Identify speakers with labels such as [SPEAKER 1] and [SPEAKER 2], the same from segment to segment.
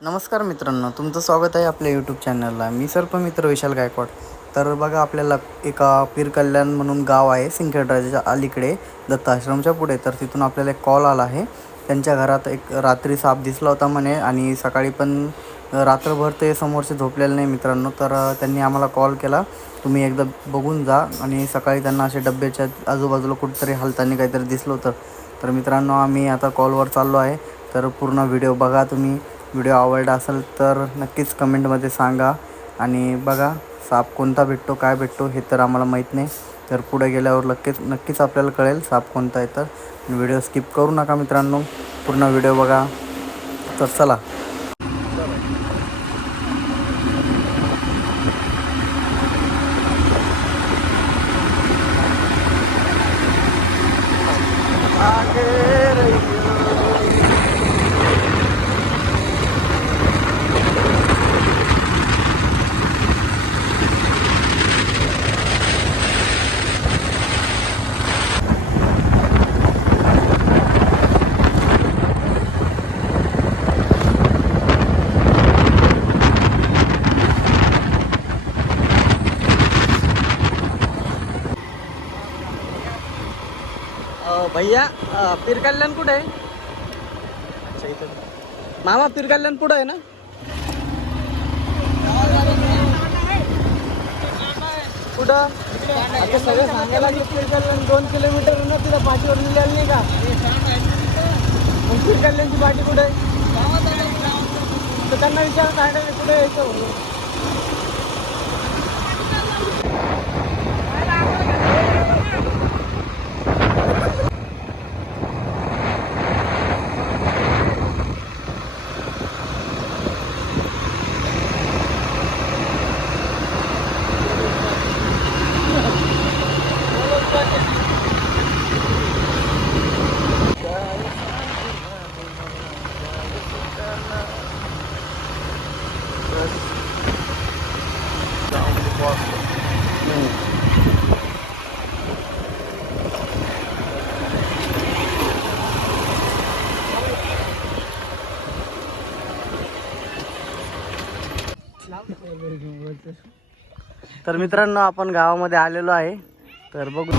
[SPEAKER 1] नमस्कार मित्रांनो तुमचं स्वागत आहे आपल्या यूट्यूब चॅनलला मी सर्पमित्र विशाल गायकवाड. तर बघा आपल्याला एका पीर कल्याण म्हणून गाव आहे सिंखेडराजाच्या अलीकडे दत्ताश्रमच्या पुढे. तर तिथून आपल्याला एक कॉल आला आहे. त्यांच्या घरात एक रात्री साप दिसला होता म्हणे आणि सकाळी पण रात्रभर ते समोरचे झोपलेले नाही मित्रांनो. तर त्यांनी आम्हाला कॉल केला. तुम्ही एकदा बघून जा आणि सकाळी त्यांना असे डब्याच्या आजूबाजूला कुठेतरी हालताना काहीतरी दिसलं होतं. तर मित्रांनो आम्ही आता कॉलवर चाललो आहे. तर पूर्ण व्हिडिओ बघा तुम्ही. व्हिडिओ आवडला असेल तर नक्कीच कमेंटमध्ये सांगा. आणि बघा साप कोणता भेटतो काय भेटतो हे तर आम्हाला माहीत नाही. तर पुढे गेल्यावर नक्कीच नक्कीच आपल्याला कळेल साप कोणता आहे तर. व्हिडिओ स्किप करू नका मित्रांनो. पूर्ण व्हिडिओ बघा. तर चला. भैया पीर कल्याण कुठे आहे? अच्छा इथं. मामा पीर कल्याण पुढं आहे ना? कुठं आता सगळं सांगायला लागलं पीर कल्याण दोन किलोमीटर ना तिथं पाठीवर निघाली नाही का? मग पीर कल्याणची पाठी कुठे आहे? तर त्यांना विचार सांगायला कुठे यायचं म्हणून तर मित्रांनो आपण गावामध्ये आलेलो आहे. तर बघू.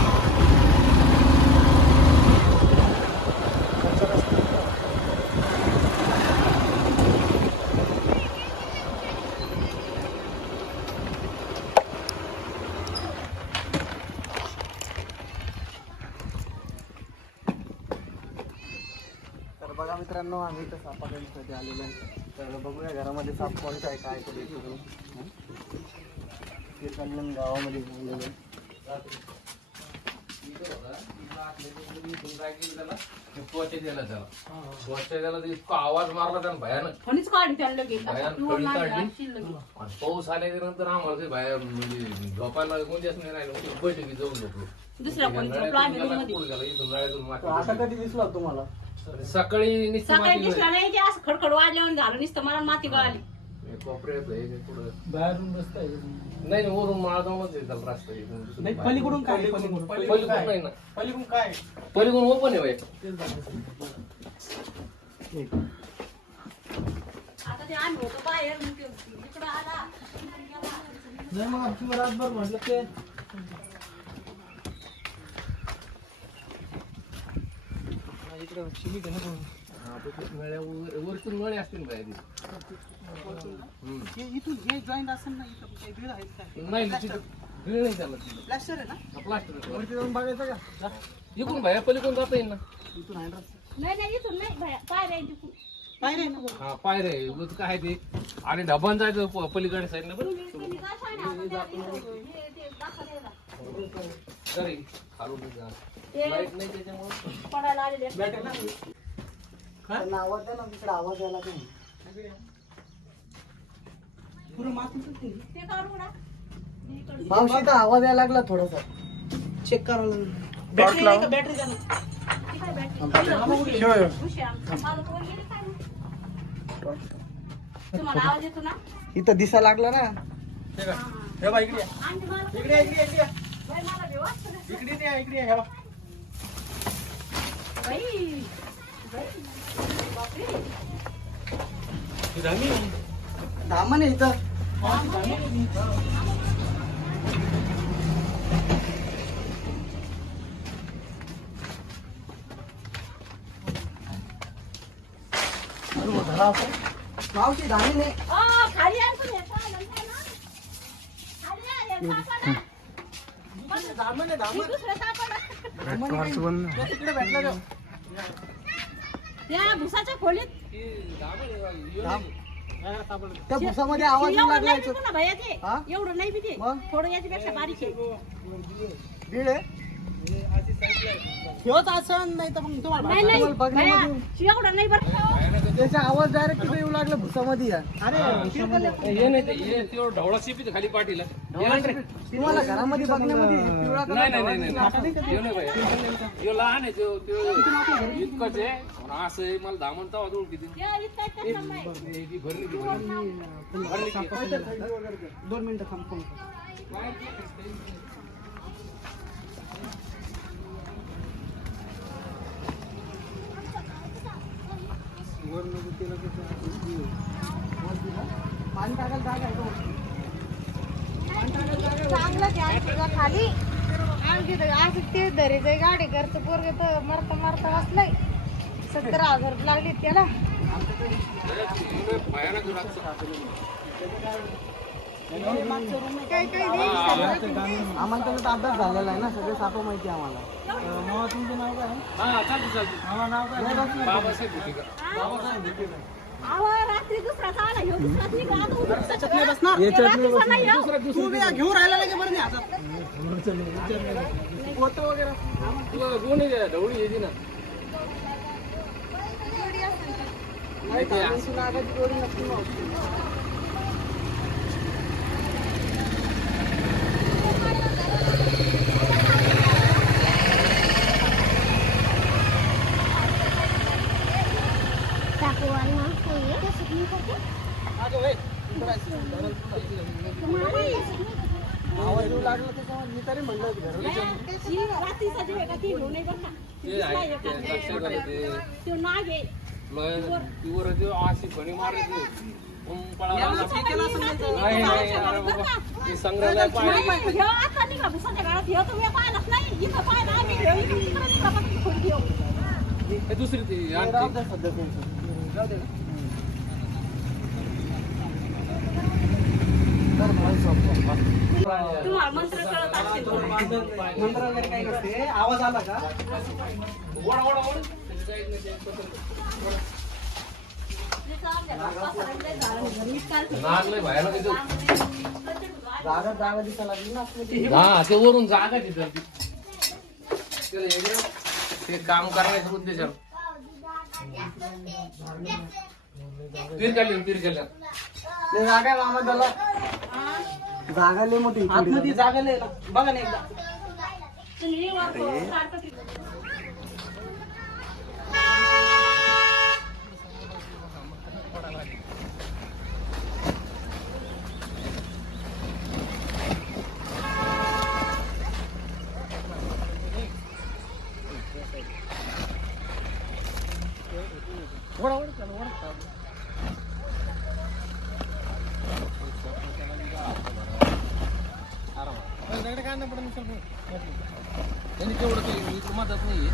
[SPEAKER 1] तर बघा मित्रांनो आम्ही इथं सापाकडे आलेलो आहे. तर बघूया घरामध्ये साप कोणता आहे काय करू ते गावामध्ये
[SPEAKER 2] इतका आवाज मारला त्यानं भयानक
[SPEAKER 3] फणीच काढली त्याला लगेच.
[SPEAKER 2] बाहेर
[SPEAKER 3] असं पिवळं
[SPEAKER 2] फणी
[SPEAKER 3] लागलं,
[SPEAKER 2] काढली.
[SPEAKER 3] अशी लगेच.
[SPEAKER 2] आणि पाऊस आल्याच्यानंतर आम्हाला ते बाहेर म्हणजे झोपायला कोणत्याच नाही राहिलं म्हणजे बैठकीत जाऊन झोपलो.
[SPEAKER 3] दुसऱ्या कोणी झोपला आम्ही
[SPEAKER 2] नळ्यातून
[SPEAKER 3] मध्ये.
[SPEAKER 2] गेला, इथून माती
[SPEAKER 1] कधी दिसला तुम्हाला.
[SPEAKER 2] सकाळी
[SPEAKER 3] सकाळी
[SPEAKER 2] माती
[SPEAKER 3] दिसला नाही ते असं खडखड वाजल्यावर झालं नुसतं मला माती गळाली.
[SPEAKER 2] पुढं.
[SPEAKER 1] बाहेरून बसताय
[SPEAKER 2] नाही नाही, वरून माळा जाऊनच आहे त्याला रस्ता
[SPEAKER 1] नाही. पलीकडून काय पलीकडून
[SPEAKER 2] पलीकडून नाही ना.
[SPEAKER 1] पलीकडून काय
[SPEAKER 2] पलीकडून ओपन आहे बाई.
[SPEAKER 3] आता ते आम्ही होतो बाहेर मग ते इकडं आला.
[SPEAKER 1] नाही मग आमची रातभर म्हटलं ते. इकडे ना
[SPEAKER 2] हा, पण ते नळ्या वर- वरतून नळे असतील बाहेर. हम्म.
[SPEAKER 1] हे इथून हे जॉईंट असेल ना इथं काही आहेत
[SPEAKER 2] नाही तिथं गिळ नाही त्याला तिथं.
[SPEAKER 1] प्लॅस्टर आहे ना
[SPEAKER 2] हा, प्लास्टर आहे.
[SPEAKER 1] वरती जाऊन बघायचं का जा.
[SPEAKER 2] इकडून बाहेर पलीकडून जाता येईल ना
[SPEAKER 1] इथून आहे रस्ता.
[SPEAKER 3] नाही नाही इथून नाही बाहेर आहे तिकडून
[SPEAKER 1] पायऱ्या आहे ना.
[SPEAKER 2] हा पायऱ्या आहे. काय ते आणि ढबान जायचं प- पलीकडे साईड ना बरं
[SPEAKER 3] तुम्ही काय सांगा आता त्या इथं हे ते दाखवायला.
[SPEAKER 2] घरी खालून ते जा.
[SPEAKER 3] ते
[SPEAKER 2] लाइट नाही त्याच्यामुळे
[SPEAKER 3] पडायला आलेले
[SPEAKER 1] आवाज द्या ना तिकडे आवाज यायला नाही पुरं मातीचंच आहे.
[SPEAKER 3] ते काढू ना. मी इकडं-
[SPEAKER 1] मावशीचा आवाज यायला लागला थोडासा. चेक करायला बॅटरी का? बॅटरी?
[SPEAKER 3] तुम्हाला आवाज येतो ना?
[SPEAKER 1] इथं दिसा लागला ना.
[SPEAKER 3] हा.
[SPEAKER 1] हे. बा इकडे या.
[SPEAKER 3] आणि मला
[SPEAKER 1] इकडे या, इकडे या, इकडे या.
[SPEAKER 3] बाई, मला.
[SPEAKER 1] इकडे या इकडे या, हे बा.
[SPEAKER 3] बाई बाई. बापरे
[SPEAKER 4] धामण आहे इथं मावशी धामी नाही
[SPEAKER 3] हे. ही.
[SPEAKER 4] तिकडे भेटला तो.
[SPEAKER 3] त्या भुसाच्या खोलीत.
[SPEAKER 4] त्या भुसामध्ये आवाज येऊ
[SPEAKER 3] एवढं
[SPEAKER 4] लागला
[SPEAKER 3] नाही
[SPEAKER 4] याचं.
[SPEAKER 3] बी पुन्हा भैया ते.
[SPEAKER 4] हा?
[SPEAKER 3] एवढं नाही बी ते
[SPEAKER 4] मग?
[SPEAKER 3] थोडं याच्यापेक्षा बारीक आहे
[SPEAKER 4] आहे ह्योच असं नाही तर मग तुम्हाला
[SPEAKER 3] नाही नाही
[SPEAKER 4] तुम्हाला
[SPEAKER 3] भैया,
[SPEAKER 4] बघण्यामध्ये
[SPEAKER 3] एवढं नाही बरं
[SPEAKER 4] त्याचा आवाज डायरेक्ट कुठे येऊ लागला भुसामध्ये या. अरे
[SPEAKER 2] हे नाही ते- हे तेवढं ढवळा खाली पाठीला नाही रे.
[SPEAKER 4] तुम्हाला घरामध्ये बघण्यामध्ये पिवळा कलर
[SPEAKER 2] नाही नाही नाही
[SPEAKER 4] आवाज
[SPEAKER 2] नाही बाई. ह्यो लहान आहे त्यो त्यो इतकंच आहे असं आहे मला दामन तवा किती
[SPEAKER 3] हे
[SPEAKER 2] भरली भरली. भरली.
[SPEAKER 4] दोन मिनिटं थांब कर. पाणी टाकायला जागा आहे का वरती?
[SPEAKER 5] चांगलं घ्या तुझा खाली. आणखी तर तेच ते धरीचे गाडी घरचं पोरगे तर मरता मरता वाचलंय. सतरा हजार लागले त्याला.
[SPEAKER 4] आम्हाला त्याचा अभ्यास झालेला आहे ना सगळे साप माहिती आहे आम्हाला. मामा तुमचं नाव काय?
[SPEAKER 2] हा
[SPEAKER 4] मामा नाव काय? घेऊन राहिला का बरं नाही हातात पोतं वगैरे?
[SPEAKER 2] तुला कोण आहे ढवळी येते ना
[SPEAKER 4] नाही धामांची नागाची जोडी नक्की मावशी. अगं वय, इकडं आहे. आवाज येऊ लागला त्याच्यामुळे मी तरी म्हणलं होतं घराला.
[SPEAKER 3] ही रात्रीचा जीव आहे का, ती घेऊन ये बरं का.
[SPEAKER 2] ते आहे ते लक्षात आलं ते
[SPEAKER 3] त्यो नाग आहे.
[SPEAKER 2] लय तीवर ते अशी फणी मारायची उम, लागला. ते संग्रहालय पाहिजे
[SPEAKER 3] नाही, ह्यो आता निघा, भुसाच्या काळात ह्यो तुम्ही पाहिलाच नाही. इथं पाहिलं आम्ही, ह्यो इकडे तिकडे निघा, बघा ती खोली ह्यो.
[SPEAKER 2] हे दुसरी ती
[SPEAKER 4] हे राहू
[SPEAKER 2] आणखी.
[SPEAKER 4] द्या सध्या त्यांचं. राहू दे ना. तर मला सोपं.
[SPEAKER 3] तुम्हाला मंत्र कळत असेल.
[SPEAKER 4] मंत्र वगैरे काही नसते आवाज आला का
[SPEAKER 2] ओढ ओढ ओढ
[SPEAKER 3] झालं.
[SPEAKER 4] जागा जागा दिसायला लागली ना आपल्याला.
[SPEAKER 2] हा ते वरून जागा तिथं हे. ते काम करण्याचा उद्देश. पीर काढली पीर काढल्या
[SPEAKER 4] लय जागा मामा त्याला जागा लय मोठी आतमध्ये जागा लय ना. बघा ना एकदा. ओढा ओढा त्याला ओढा
[SPEAKER 2] त्यांनी तेवढं काही इकडं मदत नाही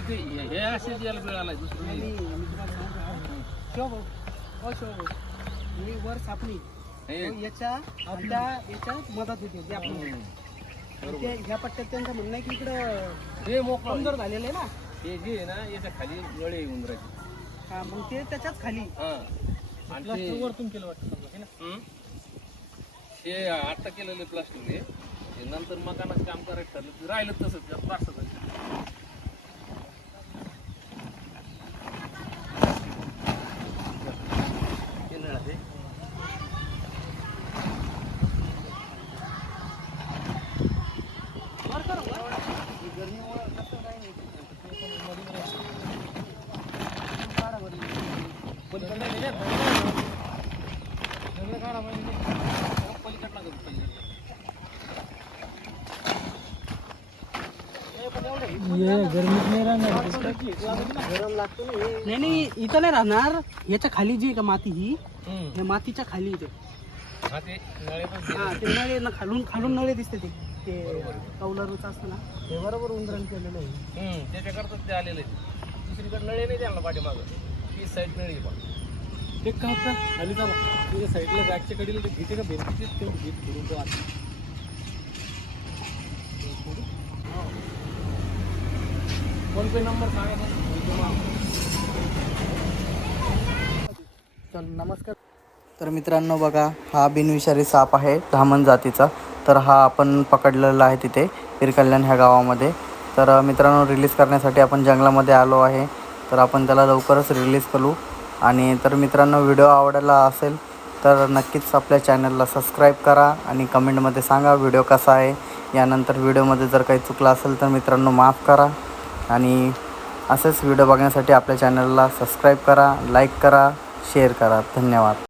[SPEAKER 2] ते हे- हे वेळ आलाय दुसरं नाही.
[SPEAKER 4] मी वर सापली
[SPEAKER 2] हे.
[SPEAKER 4] याच्या आपल्या याच्या मदत होती ती ह्या पट्ट्यात त्यांचं म्हणणं आहे की इकडं
[SPEAKER 2] ते मोकळं.
[SPEAKER 4] कमजोर झालेलं आहे ना.
[SPEAKER 2] हे जे आहे ना याच्या खाली गळे राहिले.
[SPEAKER 4] हा मग ते त्याच्याच खाली.
[SPEAKER 2] हा. आणि ते
[SPEAKER 4] वरतून केलं वाटतं
[SPEAKER 2] हं? हे आता केलेलं प्लास्टिक हे हे नंतर मकानाचं काम करायचं ठरलं ते राहिलं तसंच त्यात प्लास्टर पलीकडला करू पलीकडला
[SPEAKER 6] नाही नाही इथं नाही राहणार. याच्या खाली जी आहे का माती ही? या मातीच्या खाली इथे.
[SPEAKER 2] हा ते नळे
[SPEAKER 6] हा ना खालून खालून नळे दिसते ते. ते कौलारूच असतं ना. ते बरोबर उंदरण केलेलं आहे
[SPEAKER 2] त्याच्याकरताच ते आलेले. दुसरीकडे नळे नाही त्यांना पाठीमागं. ती साईड
[SPEAKER 6] एक काम कर खाली चला. तुझ्या साईडला बॅगच्या कडीला ते भीती का भिंतीच ते भीत फिरून तो आता
[SPEAKER 2] फोन पे नंबर सांगा
[SPEAKER 6] चल नमस्कार.
[SPEAKER 1] तर मित्रांनो बघा हा बिनविषारी साप आहे धामण जातीचा. तर हा आपण पकडलेला आहे तिथे पिरकल्याण ह्या गावामध्ये. तर मित्रांनो रिलीज करण्यासाठी आपण जंगलामध्ये आलो आहे. तर आपण त्याला लवकरच रिलीज करू. आणि तर मित्रांनो व्हिडिओ आवडला असेल तर नक्कीच आपल्या चॅनलला सबस्क्राईब करा आणि कमेंटमध्ये सांगा व्हिडिओ कसा आहे. यानंतर व्हिडिओमध्ये जर काही चुकलं असेल तर मित्रांनो माफ करा. आणि असेच व्हिडिओ बघण्यासाठी आपल्या चॅनलला सबस्क्राईब करा लाईक करा शेअर करा. धन्यवाद.